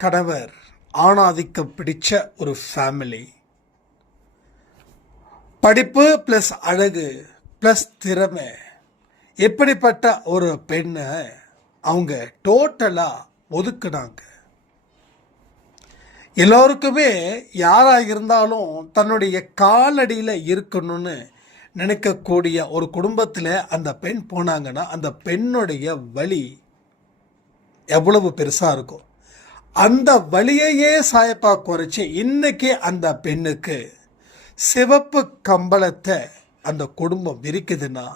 கணவர் ஆணாதிக்கம் பிடிச்ச ஒரு ஃபேமிலி, படிப்பு ப்ளஸ் அழகு ப்ளஸ் திறமை, எப்படிப்பட்ட ஒரு பெண்ணை அவங்க டோட்டலாக ஒதுக்குனாங்க. எல்லோருக்குமே யாராக இருந்தாலும் தன்னுடைய காலடியில் இருக்கணும்னு நினைக்கக்கூடிய ஒரு குடும்பத்தில் அந்த பெண் போனாங்கன்னா அந்த பெண்ணுடைய வலி எவ்வளவு பெருசாக இருக்கும். அந்த வலியையே சாயப்பா குறைச்சி இன்னைக்கு அந்த பெண்ணுக்கு சிவப்பு கம்பளத்தை அந்த குடும்பம் விரிக்குதுன்னா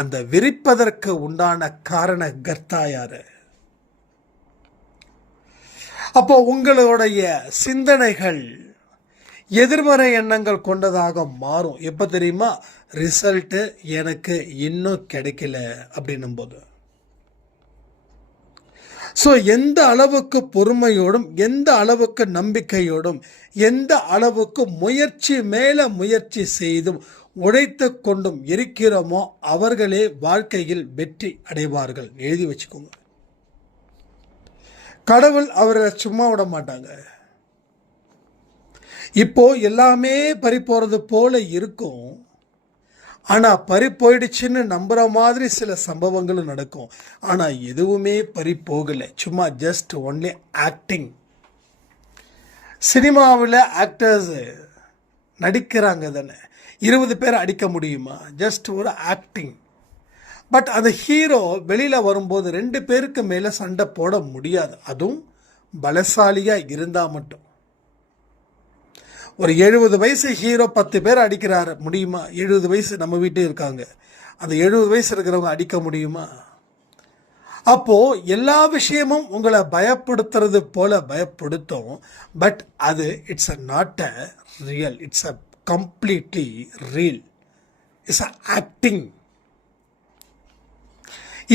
அந்த விரிப்பதற்கு உண்டான காரண கர்த்தா யாரு? அப்போ உங்களுடைய சிந்தனைகள் எதிர்மறை எண்ணங்கள் கொண்டதாக மாறும். எப்போ தெரியுமா? ரிசல்ட்டு எனக்கு இன்னும் கிடைக்கல அப்படின்னும் போது. ஸோ எந்த அளவுக்கு பொறுமையோடும், எந்த அளவுக்கு நம்பிக்கையோடும், எந்த அளவுக்கு முயற்சி மேலே முயற்சி செய்தும் உழைத்து கொண்டும் இருக்கிறோமோ அவர்களே வாழ்க்கையில் வெற்றி அடைவார்கள். எழுதி வச்சுக்கோங்க. கடவுள் அவரை சும்மா விட மாட்டாங்க. இப்போ எல்லாமே பறி போகிறது போல இருக்கும், ஆனால் பறி போயிடுச்சுன்னு நம்புகிற மாதிரி சில சம்பவங்களும் நடக்கும். ஆனால் எதுவுமே பறி போகலை, சும்மா ஜஸ்ட் ஒன்லி ஆக்டிங். சினிமாவில் ஆக்டர்ஸு நடிக்கிறாங்க தானே, 20 பேர் அடிக்க முடியுமா? ஜஸ்ட் ஒரு ஆக்டிங். பட் அந்த ஹீரோ வெளியில் வரும்போது 2 பேருக்கு மேலே சண்டை போட முடியாது, அதுவும் பலசாலியாக இருந்தால் மட்டும். ஒரு 70 வயசு ஹீரோ 10 பேர் அடிக்கிறாரு, முடியுமா? 70 வயசு நம்ம வீட்டில் இருக்காங்க, அந்த 70 வயசு இருக்கிறவங்க அடிக்க முடியுமா? அப்போது எல்லா விஷயமும் உங்களை பயப்படுத்துறது போல பயப்படுத்தும். பட் அது it's a not a real, it's a completely real, it's a acting.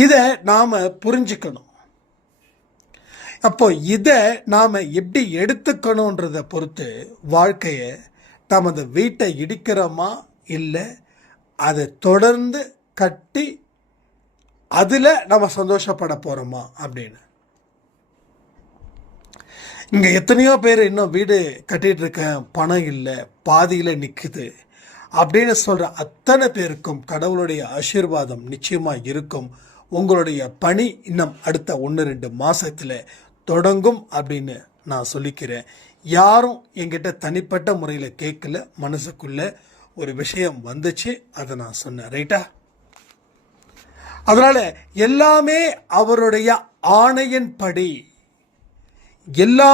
இதை நாம் புரிஞ்சுக்கணும். அப்போ இதை நாம் எப்படி எடுத்துக்கணுன்றதை பொறுத்து வாழ்க்கையை நாம் அந்த வீட்டை இடிக்கிறோமா இல்லை அதை தொடர்ந்து கட்டி அதில் நம்ம சந்தோஷப்பட போகிறோமா அப்படின்னு. இங்கே எத்தனையோ பேர் இன்னும் வீடு கட்டிகிட்டு இருக்கேன், பணம் இல்லை, பாதியில் நிற்குது அப்படின்னு சொல்கிற அத்தனை பேருக்கும் கடவுளுடைய ஆசீர்வாதம் நிச்சயமாக இருக்கும். உங்களுடைய பணி இன்னும் அடுத்த 1-2 மாதத்தில் தொடங்கும் அப்படின்னு நான் சொல்லிக்கிறேன். யாரும் என்கிட்ட தனிப்பட்ட முறையில் கேட்கல, மனசுக்குள்ள ஒரு விஷயம் வந்துச்சு, அதை நான் சொன்னேன். ரைட்டா? அதனால் எல்லாமே அவருடைய ஆணையின் படி எல்லாம்